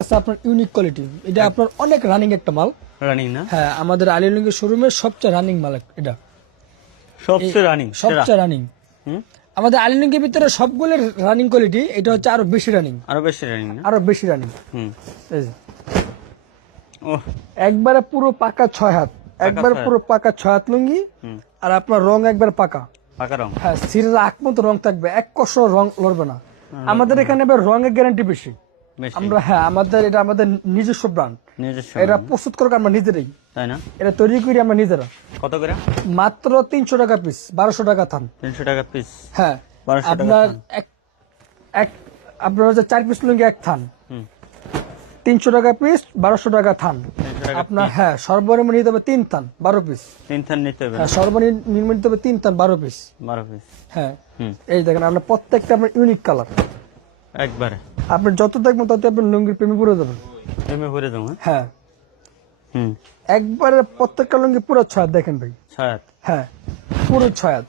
আছে আপনার unique quality, এটা আপনার অনেক রানিং একটা মাল। রানিং না? হ্যাঁ, আমাদের আলিলুঙ্গি শোরুমের সবচেয়ে রানিং মাল এটা, সবচেয়ে রানিং সবচেয়ে রানিং। আমাদের আলিলুঙ্গির ভিতরে সবগুলো রানিং কোয়ালিটি, এটা হচ্ছে আরো বেশি রানিং, আরো বেশি রানিং না? আরো বেশি রানিং। হুম। এই যে ও একবারে পুরো পাকা 6 হাত, একবার 6 হাত। পুরো পাকা 6 হাত লুঙ্গি। আর আপনার রং একবার পাকা। পাকা রং? হ্যাঁ, সিরের আগ মতো রং থাকবে, এক কষর রং লড়বে না। আমাদের এখানে এবার রঙের গ্যারান্টি বেশি। বেশি? আমরা এটা আমাদের নিজস্ব ব্র্যান্ড। নিজস্ব এটা brand? প্রস্তুত করে আমরা নিজেরাই, তাই না? এটা তৈরি করি আমরা নিজেরা। কত করে? মাত্র 300 টাকা পিস, 1200 টাকা থান। 300 টাকা পিস? হ্যাঁ, 1200 টাকা আপনার থান। আপনার হচ্ছে 4 পিস লুঙ্গি এক থান, হুম। 300 টাকা পিস, 1200 টাকা থান। 300 টাকা আপনার হ্যাঁ, সর্বনিম্ন নিতে হবে 3 থান 12 পিস। 3 থান নিতে হবে? হ্যাঁ, সর্বনিম্ন নিতে হবে 3 থান 12 পিস। 12 পিস? হ্যাঁ, হুম। এই দেখেন আপনার প্রত্যেকটা আপনার ইউনিক কালার। একবারে? আপনি যত দেখবেন তত আপনি লুঙ্গির প্রেমে পড়ে যাবেন। এমএ ভরে দাও? হ্যাঁ। হ্যাঁ, হুম। একবারে প্রত্যেকটা লুঙ্গি পুরো 6 হাত দেখেন ভাই। 6 হাত? হ্যাঁ, পুরো 6 হাত।